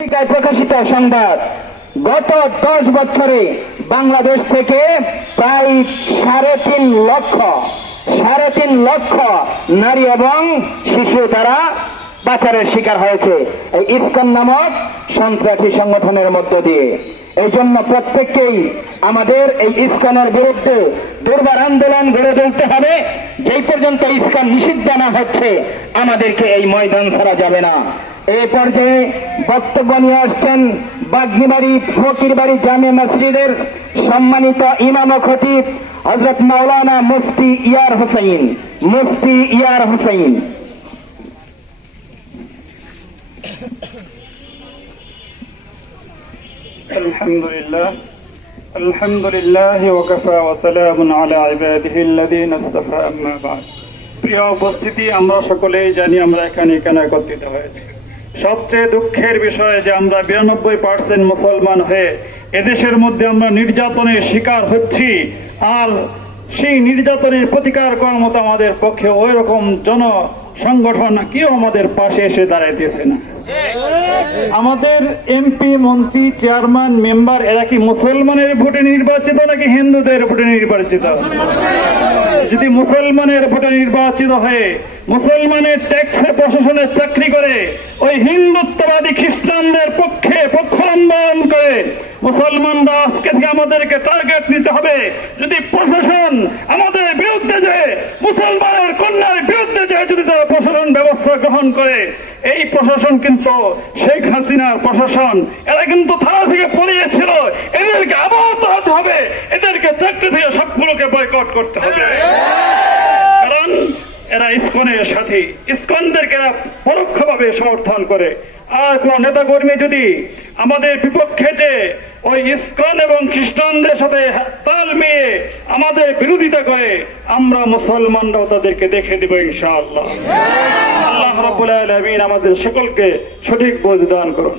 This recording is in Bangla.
পত্রিকায় প্রকাশিত সংবাদ, গত 10 বছরে বাংলাদেশ থেকে প্রায় 3.5 লক্ষ নারী এবং শিশু তারা পাচারের শিকার হয়েছে এই ইসকন নামক সন্ত্রাসী সংগঠনের মধ্য দিয়ে। এই জন্য প্রত্যেককেই আমাদের এই ইসকনের বিরুদ্ধে দুর্বার আন্দোলন গড়ে তুলতে হবে। যেই পর্যন্ত ইসকন নিষিদ্ধ না হচ্ছে আমাদেরকে এই ময়দান ছাড়া যাবে না। এই পর্যায়ে বক্তব্য নিয়ে আসছেন বাগনিবাড়ি ফকিরবাড়ি জামে মসজিদের সম্মানিত ইমাম ও খতিব হযরত মাওলানা মুফতি ইয়ার হোসেন। আলহামদুলিল্লাহ ওয়াকাফা ওয়া সালামুন আলা ইবাদিহিল্লাযীনা ইসতাফা, আম্মা বা'দ। প্রিয় উপস্থিতি, আমরা সকলেই জানি আমরা এখানে একত্রিত হয়েছি। সবচেয়ে দুঃখের বিষয় যে আমরা 92% মুসলমান হয়ে এদেশের মধ্যে আমরা নির্যাতনের শিকার হচ্ছি, আর সেই নির্যাতনের প্রতিকার করার মতো আমাদের পক্ষে ওই রকম জনসংগঠন কেউ আমাদের পাশে এসে দাঁড়াইতেছে না। আমাদের এমপি, মন্ত্রী, চেয়ারম্যান, মেম্বার এরা কি মুসলমানের ভোটে নির্বাচিত নাকি হিন্দুদের ভোটে নির্বাচিত? যদি মুসলমানের ভোটে নির্বাচিত হয়ে মুসলমানের ট্যাক্সে প্রশাসনের চাকরি করে ওই হিন্দুত্ববাদী খ্রিস্টানদের পক্ষে পক্ষাবলম্বন করে মুসলমানরা আজকে থেকে আমাদেরকে টার্গেট নিতে হবে। যদি প্রশাসন আমাদের বিরুদ্ধে যে মুসলমানের কন্যার বিরুদ্ধে যে যদি তারা প্রশাসন ব্যবস্থা গ্রহণ করে, এই প্রশাসন কিন্তু শেখ হাসিনার প্রশাসন, এরা কিন্তু থানা থেকে পড়িয়েছিল, এদেরকে আবার তাড়াতে হবে, এদেরকে চাকরি থেকে সবগুলোকে বয়কট করতে হবে। কারণ এরা ইসকনের সাথে, ইসকনদেরকে এরা পরোক্ষভাবে সমর্থন করে। আর কোন নেতা কর্মী যদি আমাদের বিপক্ষে যে ওই ইসকন এবং খ্রিস্টানদের সাথে তাল মিলিয়ে আমাদের বিরোধিতা করে, আমরা মুসলমানরাও তাদেরকে দেখে দেব ইনশাআল্লাহ। আল্লাহ রাব্বুল আলামিন আমাদের সকলকে সঠিক বোঝ দান করুন।